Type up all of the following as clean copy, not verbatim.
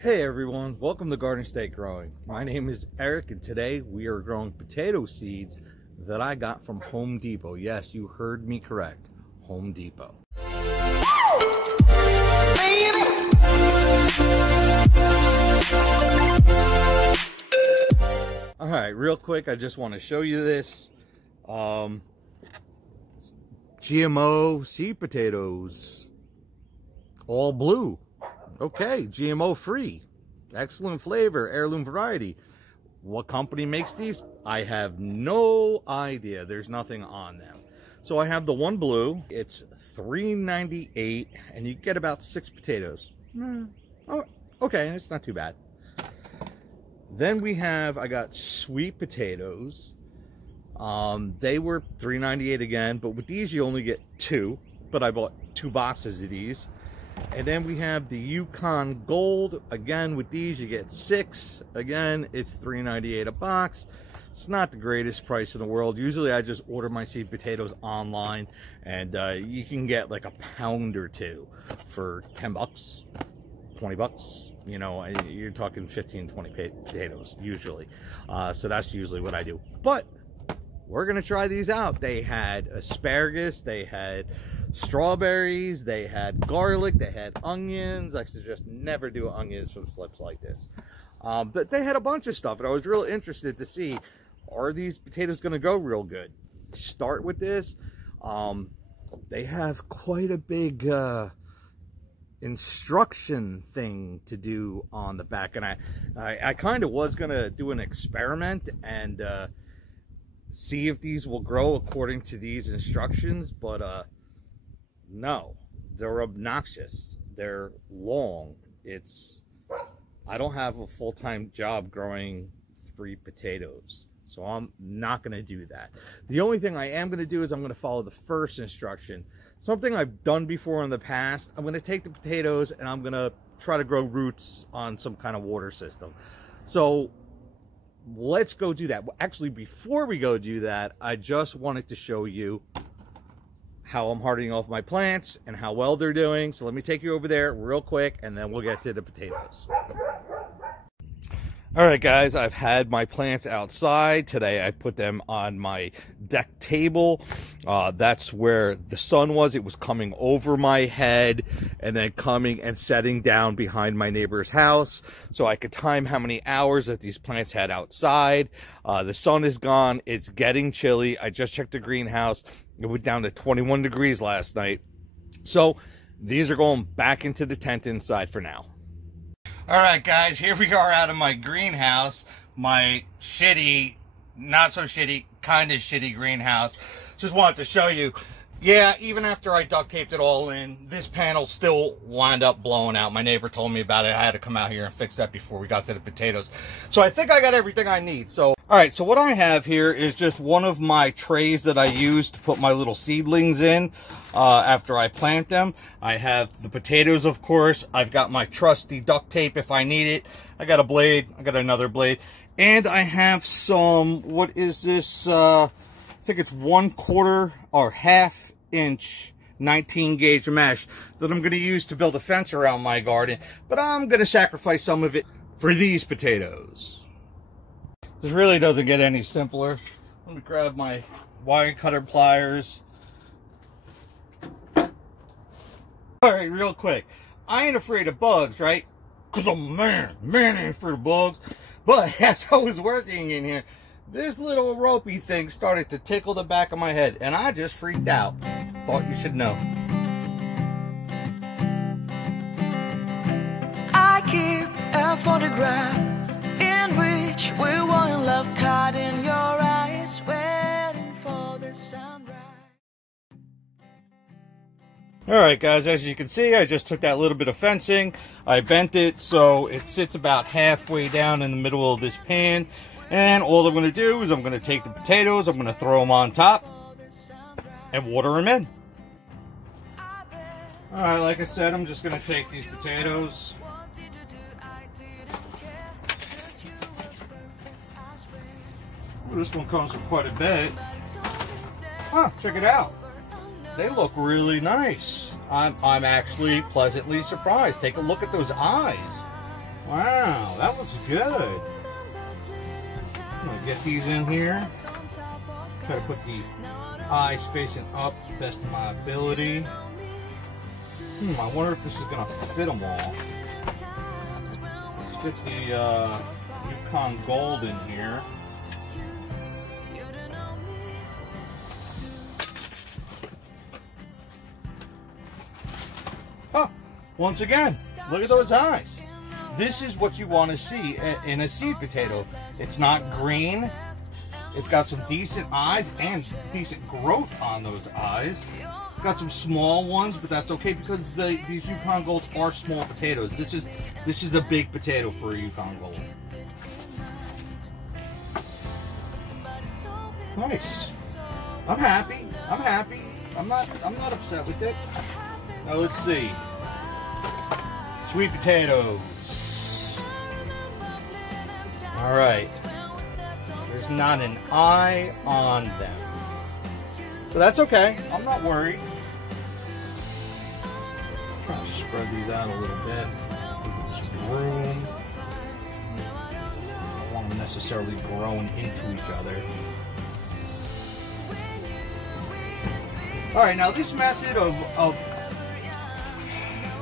Hey everyone, welcome to Garden State Growing. My name is Eric and today we are growing potato seeds that I got from Home Depot. Yes, you heard me correct, Home Depot. Alright, real quick, I just want to show you this. GMO seed potatoes, all blue. Okay, GMO free, excellent flavor, heirloom variety. What company makes these? I have no idea. There's nothing on them. So I have the one blue. It's $3.98 and you get about 6 potatoes. Oh, okay, it's not too bad. Then I got sweet potatoes. They were $3.98 again, but with these you only get 2. But I bought 2 boxes of these. And then we have the Yukon Gold. Again, with these you get 6. Again, it's $3.98 a box. It's not the greatest price in the world. Usually I just order my seed potatoes online, and you can get like a pound or 2 for 10 bucks, 20 bucks. You know, you're talking 15, 20 potatoes usually. So that's usually what I do. But we're gonna try these out. They had asparagus, they had strawberries, they had garlic, they had onions. I suggest never do onions from slips like this. But they had a bunch of stuff, and I was real interested to see, are these potatoes gonna go real good? Start with this. They have quite a big instruction thing to do on the back, and I kind of was gonna do an experiment and see if these will grow according to these instructions, but no, they're obnoxious. They're long. I don't have a full-time job growing 3 potatoes, so I'm not going to do that. The only thing I am going to do is I'm going to follow the first instruction. Something I've done before in the past. I'm going to take the potatoes and I'm going to try to grow roots on some kind of water system. So let's go do that. Actually, before we go do that, I just wanted to show you how I'm hardening off my plants and how well they're doing. So let me take you over there real quick and then we'll get to the potatoes. All right, guys, I've had my plants outside. Today I put them on my deck table. That's where the sun was. It was coming over my head and then coming and setting down behind my neighbor's house. So I could time how many hours that these plants had outside. The sun is gone. It's getting chilly. I just checked the greenhouse. It went down to 21 degrees last night. So these are going back into the tent inside for now. All right, guys, here we are out of my greenhouse, my shitty, not so shitty, kind of shitty greenhouse. Just wanted to show you, yeah, even after I duct taped it all in, this panel still wound up blowing out. My neighbor told me about it. I had to come out here and fix that before we got to the potatoes. So I think I got everything I need. So, all right, so what I have here is just one of my trays that I use to put my little seedlings in after I plant them. I have the potatoes, of course. I've got my trusty duct tape if I need it. I got a blade. I got another blade. And I have some, what is this? I think it's 1/4 or 1/2 inch 19 gauge mesh that I'm going to use to build a fence around my garden. But I'm going to sacrifice some of it for these potatoes. This really doesn't get any simpler. Let me grab my wire cutter pliers. Alright, real quick. I ain't afraid of bugs, right? Because I'm a man ain't afraid of bugs. But as I was working in here, this little ropey thing started to tickle the back of my head. And I just freaked out. Thought you should know. I keep a photograph in which we were in love, caught in your eyes, waiting for the sunrise. Alright, guys, as you can see, I just took that little bit of fencing, I bent it so it sits about halfway down in the middle of this pan, and all I'm going to do is I'm going to take the potatoes, I'm going to throw them on top and water them in. Alright, like I said, I'm just going to take these potatoes. This one comes with quite a bit. Huh, check it out. They look really nice. I'm actually pleasantly surprised. Take a look at those eyes. Wow, that looks good. I'm gonna get these in here. Try to put the eyes facing up best of my ability. I wonder if this is gonna fit them all. Let's get the Yukon Gold in here. Oh, once again, look at those eyes. This is what you want to see in a seed potato. It's not green. It's got some decent eyes and decent growth on those eyes. Got some small ones, but that's okay because these Yukon Golds are small potatoes. This is a big potato for a Yukon Gold. Nice. I'm happy. I'm happy. I'm not upset with it. Now let's see. Sweet potatoes. All right. There's not an eye on them. So that's okay. I'm not worried. Try to spread these out a little bit. Give this room. I don't want them necessarily growing into each other. All right, now this method of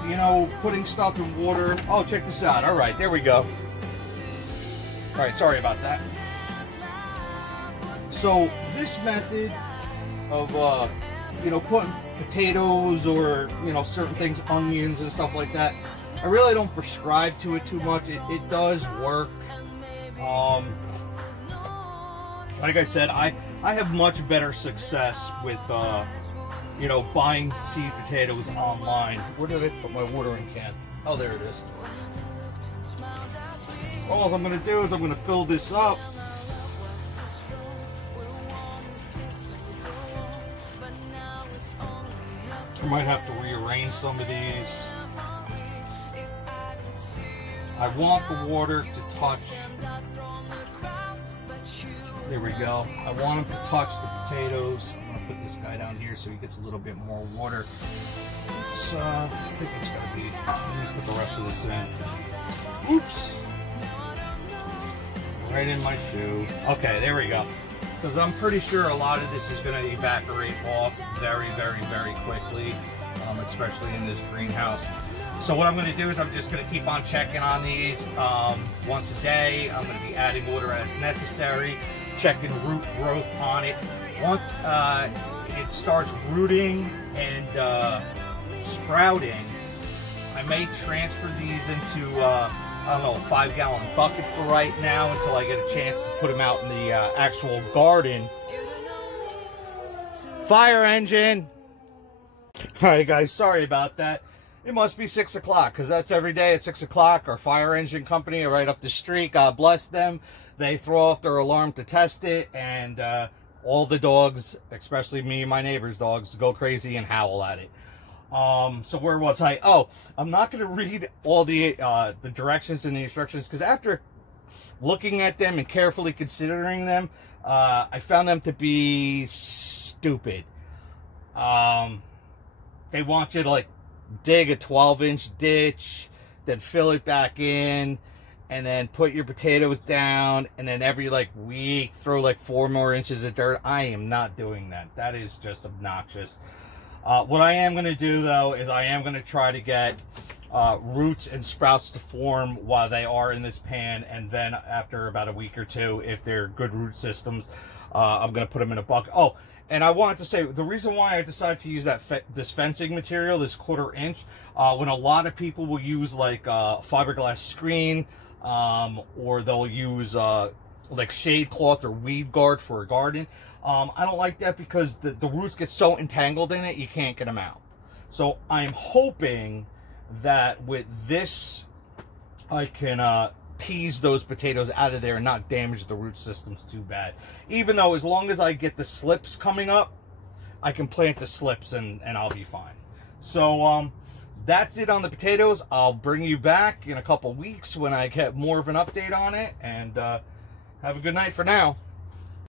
you know, putting stuff in water. Oh, check this out. All right, there we go. All right, sorry about that. So this method of, you know, putting potatoes or, you know, certain things, onions and stuff like that, I really don't prescribe to it too much. It does work. Like I said, I have much better success with, you know, buying seed potatoes online. Where did I put my watering can? Oh, there it is. All I'm going to do is I'm going to fill this up. I might have to rearrange some of these. I want the water to touch. There we go. I want them to touch the potatoes. I'm going to put this guy down here so he gets a little bit more water. It's, I think it's going to be, let me put the rest of this in. Oops. Right in my shoe. Okay, there we go. Because I'm pretty sure a lot of this is going to evaporate off very, very, very quickly, especially in this greenhouse. So what I'm going to do is I'm just going to keep on checking on these once a day. I'm going to be adding water as necessary, checking root growth on it. Once it starts rooting and sprouting, I may transfer these into I don't know, a 5-gallon bucket for right now until I get a chance to put them out in the actual garden. Fire engine! Alright guys, sorry about that. It must be 6 o'clock because that's every day at 6 o'clock. Our fire engine company are right up the street. God bless them. They throw off their alarm to test it, and all the dogs, especially me and my neighbor's dogs, go crazy and howl at it. So where was I? Oh, I'm not going to read all the directions and the instructions because after looking at them and carefully considering them, I found them to be stupid. They want you to like dig a 12-inch ditch, then fill it back in, and then put your potatoes down, and then every like week throw like 4 more inches of dirt. I am not doing that. That is just obnoxious. What I am going to do, though, is I am going to try to get roots and sprouts to form while they are in this pan, and then after about a week or two, if they're good root systems, I'm going to put them in a bucket. Oh, and I wanted to say, the reason why I decided to use this fencing material, this 1/4 inch, when a lot of people will use like fiberglass screen, or they'll use like shade cloth or weed guard for a garden. I don't like that because the roots get so entangled in it, you can't get them out. So I'm hoping that with this, I can tease those potatoes out of there and not damage the root systems too bad. Even though as long as I get the slips coming up, I can plant the slips and I'll be fine. So that's it on the potatoes. I'll bring you back in a couple weeks when I get more of an update on it. And have a good night for now.